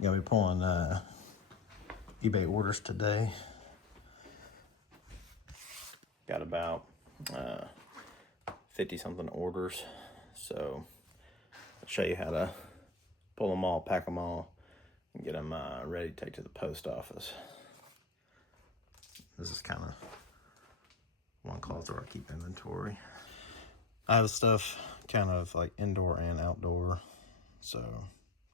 Gonna be pulling eBay orders today. Got about 50 something orders, so I'll show you how to pull them all, pack them all, and get them ready to take to the post office. This is kind of one closet where I keep inventory. I have stuff kind of like indoor and outdoor, so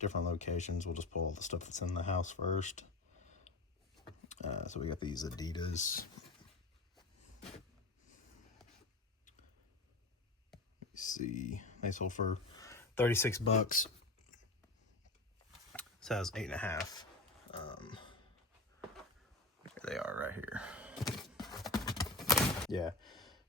different locations. We'll just pull all the stuff that's in the house first. So we got these Adidas. See, they sold for 36 bucks. Size 8.5. Here they are right here. Yeah,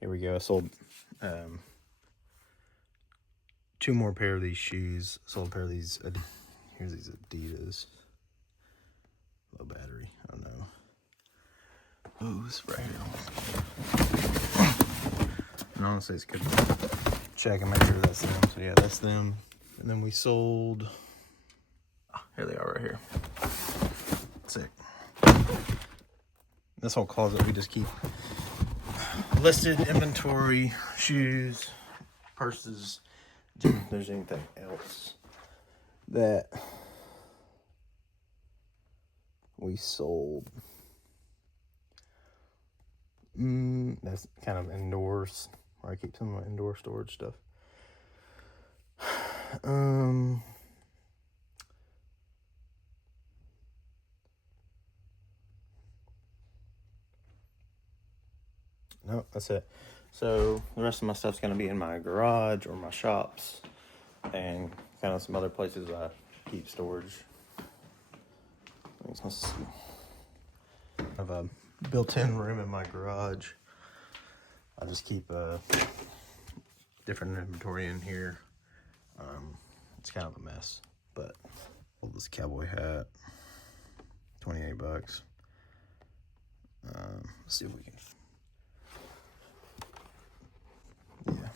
here we go. I sold 2 more pair of these shoes. Sold a pair of these. Here's these Adidas. Low battery. Oh no. Oh, it's right here. And honestly, it's good. Check and make sure that's them. So yeah, that's them. And then we sold. Here they are right here. Sick. This whole closet we just keep listed inventory, shoes, purses. If there's anything else that we sold. That's kind of indoors, where I keep some of my indoor storage stuff. No, that's it. So the rest of my stuff's gonna be in my garage or my shops, and kind of some other places I keep storage. Let's see. I have a built-in room in my garage. I just keep different inventory in here. It's kind of a mess, but this cowboy hat, 28 bucks. Let's see if we can. Yeah,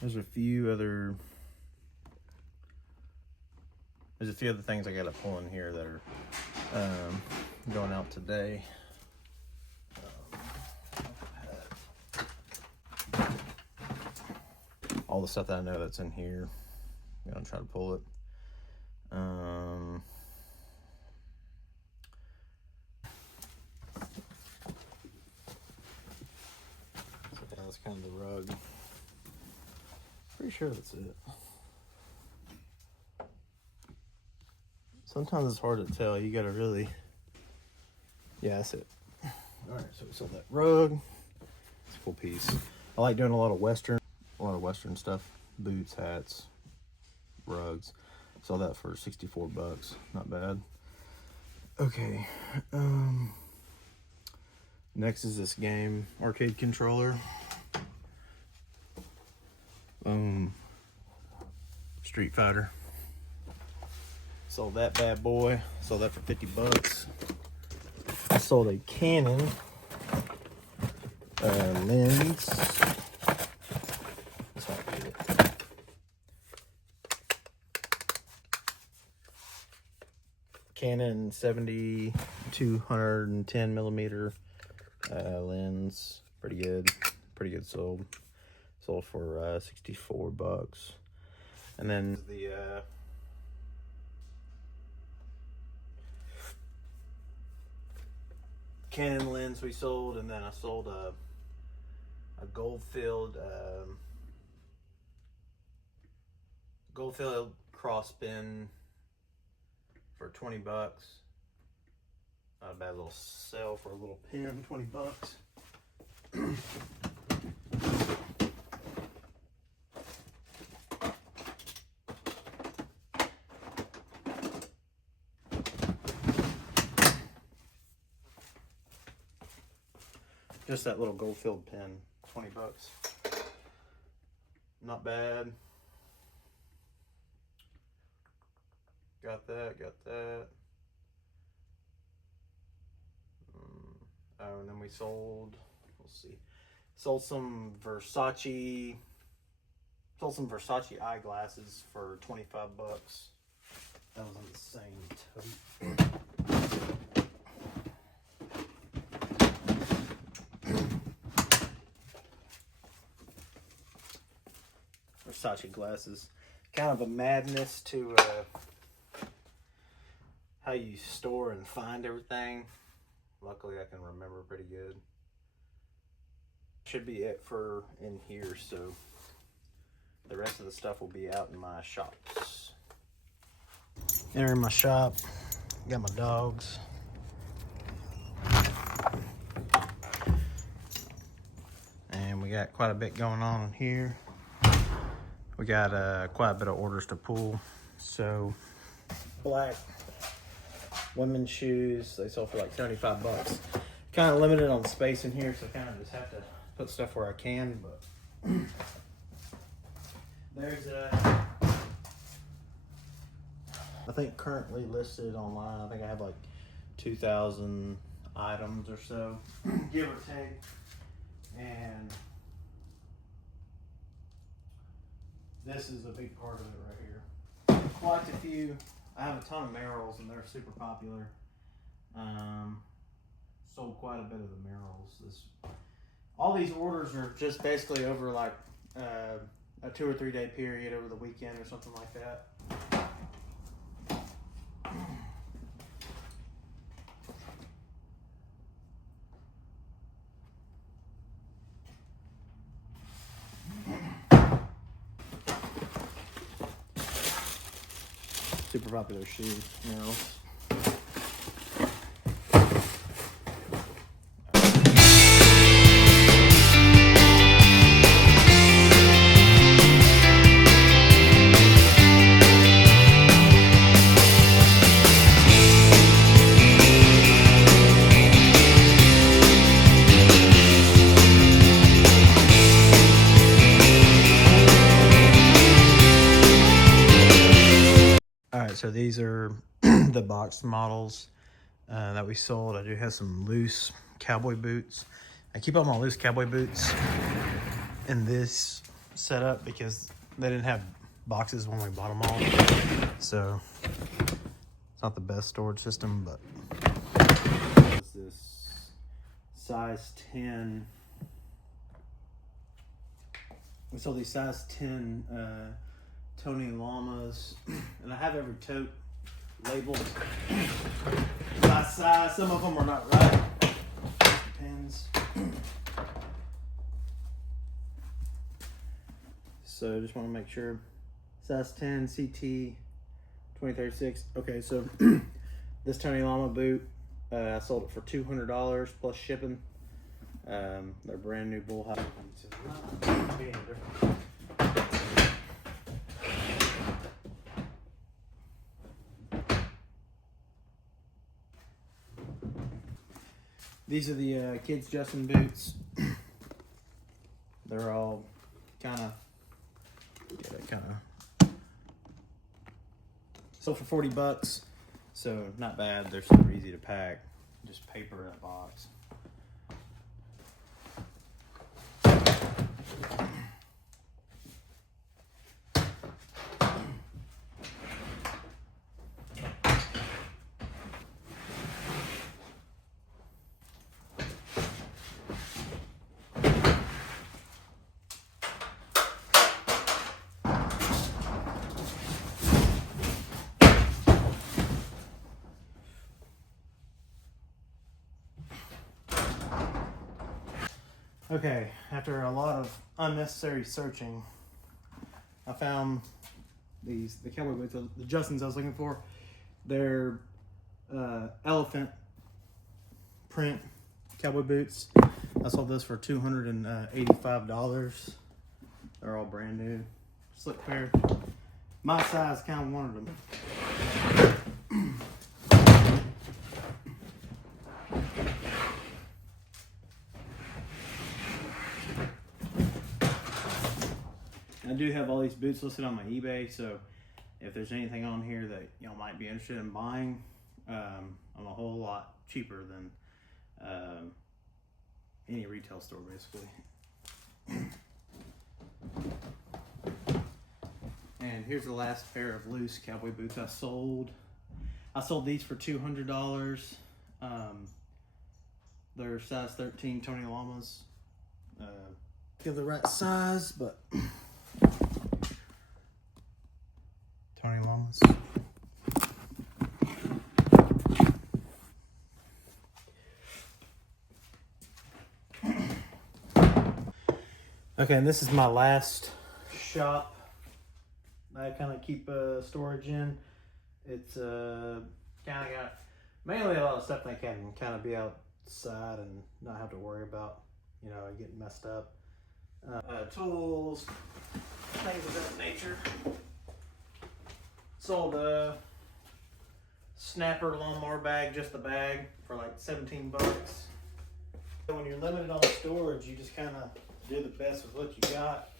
there's a few other things I gotta pull in here that are going out today. All the stuff that I know that's in here, I'm gonna try to pull it. So yeah, that's kind of the rug. Pretty sure that's it. Sometimes it's hard to tell. You gotta really. Yeah, that's it. All right, so we sold that rug. It's a cool piece. I like doing a lot of Western stuff. Boots, hats, rugs. Sold that for 64 bucks. Not bad. Okay. Next is this game arcade controller. Street Fighter. Sold that bad boy. Sold that for 50 bucks. I sold a Canon lens. That's how I did it. Canon 70-210 millimeter lens. Pretty good sold. Sold for 64 bucks. And then the Canon lens we sold, and then I sold a gold-filled cross pin for 20 bucks. Not a bad little sale for a little pin, 20 bucks. Just that little gold-filled pen, 20 bucks. Not bad. Got that. Oh, and then we sold, sold some Versace eyeglasses for 25 bucks. That was on the same Versace glasses. Kind of a madness to how you store and find everything. Luckily, I can remember pretty good. Should be it for in here, so the rest of the stuff will be out in my shops. Enter in my shop. Got my dogs. And we got quite a bit going on in here. We got quite a bit of orders to pull. So, black women's shoes, they sold for like 75 bucks. Kind of limited on space in here, so kind of just have to put stuff where I can, but there's I think currently listed online, I think I have like 2,000 items or so, give or take. And this is a big part of it right here. Quite a few. I have a ton of Merrells and they're super popular. Sold quite a bit of the Merrells. All these orders are just basically over like a 2 or 3 day period over the weekend or something like that. Super popular shoe, Merrells. Alright, so these are the boxed models that we sold. I do have some loose cowboy boots. I keep all my loose cowboy boots in this setup because they didn't have boxes when we bought them all. So it's not the best storage system, but it's this size 10. We sold these size 10 Tony Llamas, and I have every tote labeled by size. Some of them are not right. Depends. So just want to make sure. Size 10 CT 2036. Okay, so this Tony Llama boot, I sold it for $200 plus shipping. They're brand new bull hide. These are the kids' Justin boots. They're all kind of sold for 40 bucks, so not bad. They're super easy to pack. Just paper in a box. Okay, after a lot of unnecessary searching, I found the cowboy boots, the Justins I was looking for. They're elephant print cowboy boots. I sold this for $285. They're all brand new, slick pair. My size kind of wanted them. I do have all these boots listed on my eBay, so if there's anything on here that y'all might be interested in buying, I'm a whole lot cheaper than any retail store, basically. And here's the last pair of loose cowboy boots I sold. I sold these for $200. They're size 13 Tony Llamas. They're the right size, but 20 llamas. Okay, and this is my last shop I kind of keep storage in. It's kind of got mainly a lot of stuff that can kind of be outside and not have to worry about, you know, getting messed up. Tools, things of that nature. Sold a snapper lawnmower bag, just the bag, for like 17 bucks. When you're limited on storage, you just kind of do the best with what you got.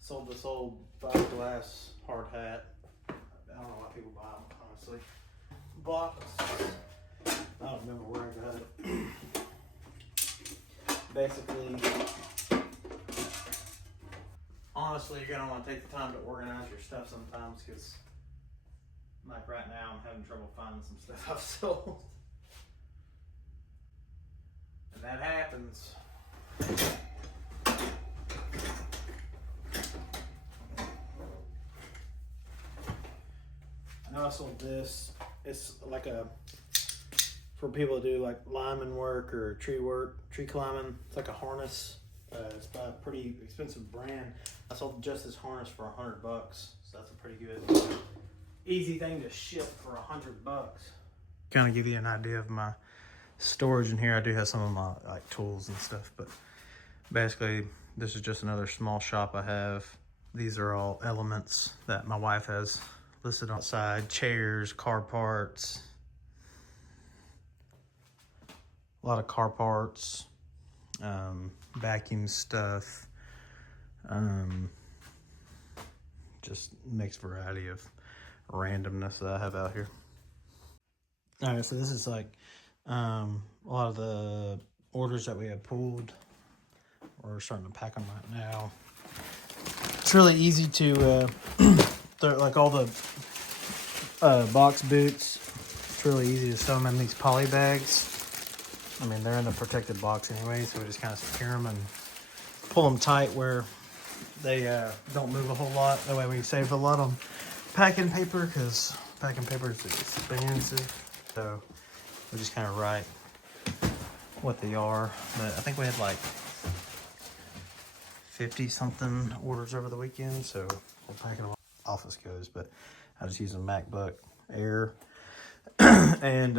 Sold this old fiberglass hard hat. I don't know why people buy them, honestly. Box. I don't remember where I got it. Basically, honestly, you're gonna want to take the time to organize your stuff sometimes, because like right now, I'm having trouble finding some stuff I've sold. And that happens. I know I sold this. It's like for people to do like lineman work or tree climbing. It's like a harness. It's by a pretty expensive brand. I sold just this harness for $100, so that's a pretty good, easy thing to ship for $100. Kind of give you an idea of my storage in here. I do have some of my like tools and stuff, but basically this is just another small shop I have. These are all elements that my wife has listed on the side: chairs, car parts, a lot of car parts, vacuum stuff, just mixed variety of randomness that I have out here. All right, so this is like a lot of the orders that we have pulled. We're starting to pack them right now. It's really easy to like all the box boots. It's really easy to sew them in these poly bags. I mean, they're in the protected box anyway, so we just kind of secure them and pull them tight where they don't move a whole lot. That way we save a lot on packing paper, because packing paper is expensive. So we just kind of write what they are. But I think we had like 50 something orders over the weekend, so we're packing them. Office goes, but I just use a MacBook Air and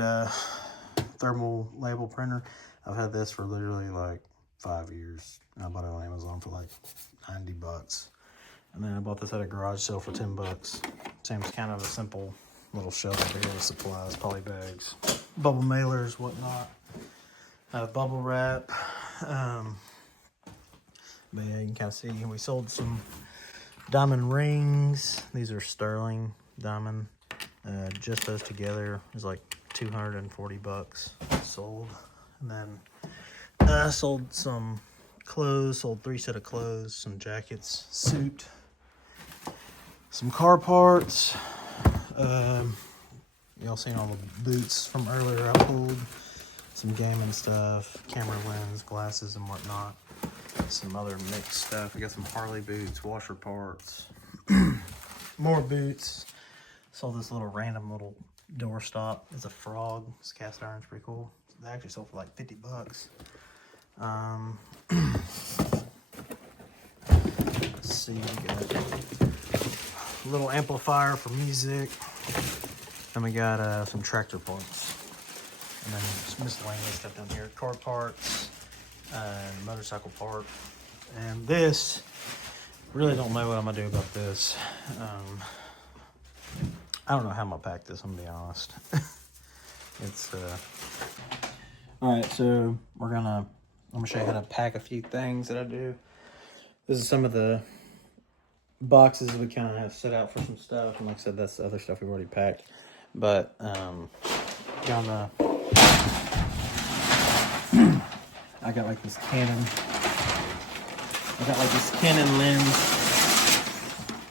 thermal label printer. I've had this for literally like 5 years. I bought it on Amazon for like $90, and then I bought this at a garage sale for $10. Seems kind of a simple little shelf over here with supplies, poly bags, bubble mailers, whatnot. Bubble wrap. But yeah, you can kind of see we sold some diamond rings. These are sterling diamond. Just those together is like $240 sold. And then I sold some clothes, sold 3 sets of clothes, some jackets, suit, some car parts. Y'all seen all the boots from earlier I pulled. Some gaming stuff, camera lens, glasses and whatnot. Some other mixed stuff. I got some Harley boots, washer parts, more boots. Sold this little random little door stop. It's a frog. It's cast iron. It's pretty cool. They actually sold for like $50. Let's see. We got a little amplifier for music. Then we got some tractor parts. And then some miscellaneous stuff down here. Car parts. Motorcycle part. And this, really don't know what I'm gonna do about this. I don't know how I'm gonna pack this, I'm gonna be honest. It's all right, so I'm gonna show you how to pack a few things that I do. This is some of the boxes we kind of have set out for some stuff, and like I said, that's the other stuff we've already packed. But I got like this Canon. I got like this Canon lens.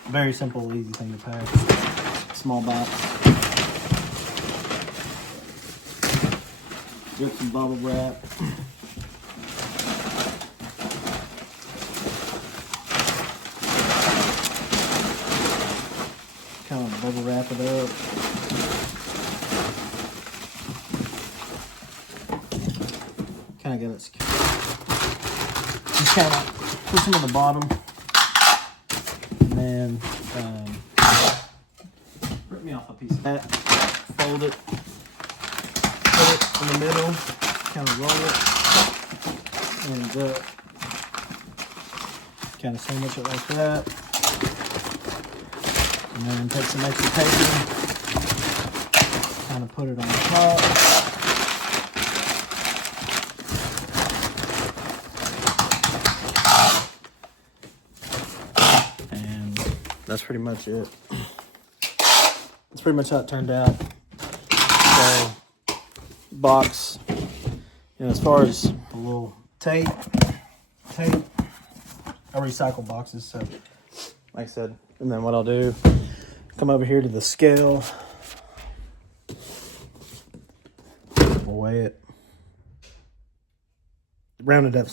Very simple, easy thing to pack. Small box. Get some bubble wrap. Kind of bubble wrap it up. Kind of get it secure. Just kind of push them on the bottom, and then rip me off a piece of that. Fold it, put it in the middle, kind of roll it, and kind of sandwich it like that. And then take some extra paper, kind of put it on the top. And that's pretty much it. That's pretty much how it turned out. So, box, as far as the little tape, I recycle boxes, so like I said. And then what I'll do, come over here to the scale, we'll weigh it, round it up.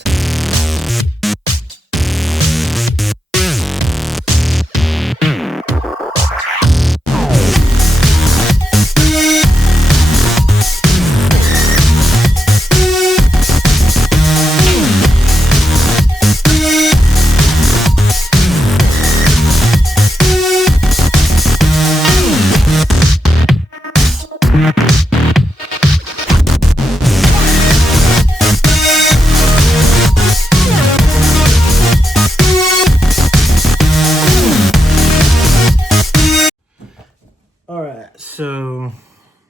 So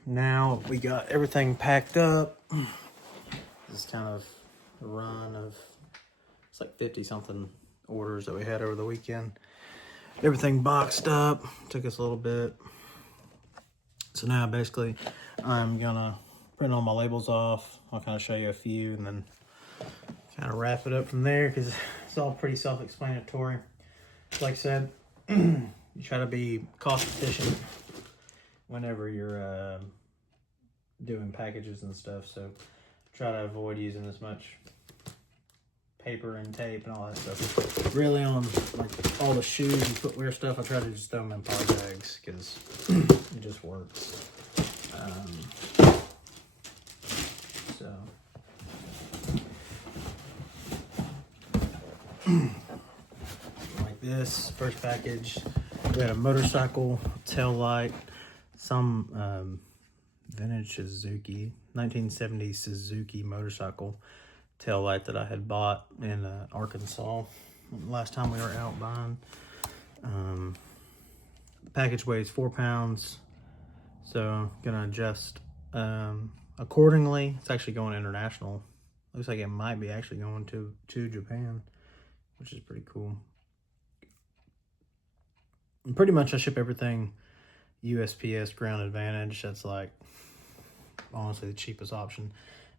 now we got everything packed up. This is kind of a run of, it's like 50 something orders that we had over the weekend. Everything boxed up, took us a little bit. So now basically I'm gonna print all my labels off. I'll kind of show you a few and then kind of wrap it up from there because it's all pretty self-explanatory. Like I said, you try to be cost efficient whenever you're doing packages and stuff, so try to avoid using as much paper and tape and all that stuff. Really, on like all the shoes and footwear stuff, I try to just throw them in poly bags because it just works. So like this first package, we had a motorcycle tail light. Some vintage Suzuki, 1970 Suzuki motorcycle tail light that I had bought in Arkansas last time we were out buying. The package weighs 4 pounds, so I'm gonna adjust accordingly. It's actually going international. Looks like it might be actually going to Japan, which is pretty cool. And pretty much I ship everything USPS Ground Advantage. That's like honestly the cheapest option.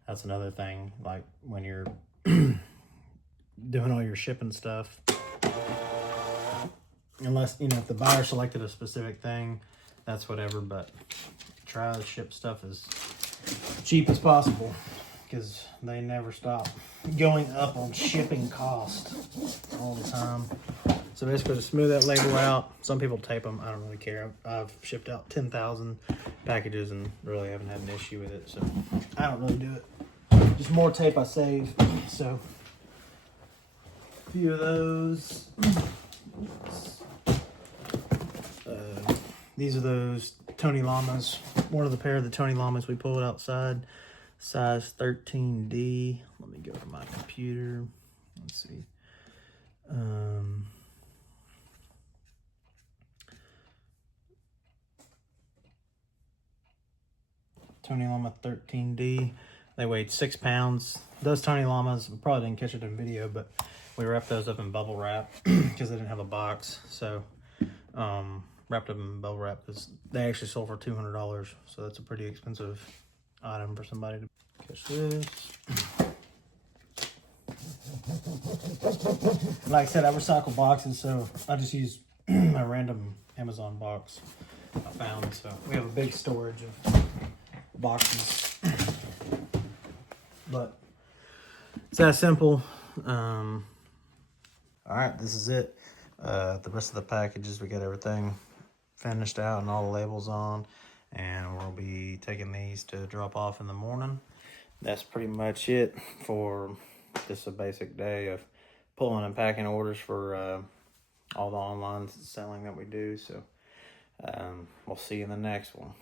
That's another thing, like when you're doing all your shipping stuff, unless if the buyer selected a specific thing, that's whatever, but try to ship stuff as cheap as possible because they never stop going up on shipping cost all the time. So basically to smooth that label out, some people tape them, I don't really care. I've shipped out 10,000 packages and really haven't had an issue with it, so I don't really do it. Just more tape I save. So a few of those. These are those Tony Llamas. One of the pair of the Tony Llamas we pulled outside. Size 13D. Let me go to my computer. Let's see. Tony Llama 13D. They weighed 6 pounds. Those Tony Llamas, we probably didn't catch it in video, but we wrapped those up in bubble wrap because they didn't have a box. So wrapped up in bubble wrap because they actually sold for $200. So that's a pretty expensive item for somebody to catch this. Like I said, I recycle boxes, so I just use a random Amazon box I found. So we have a big storage of boxes, but it's that simple. All right, this is it. The rest of the packages, we got everything finished out and all the labels on, and we'll be taking these to drop off in the morning. That's pretty much it for just a basic day of pulling and packing orders for all the online selling that we do. So we'll see you in the next one.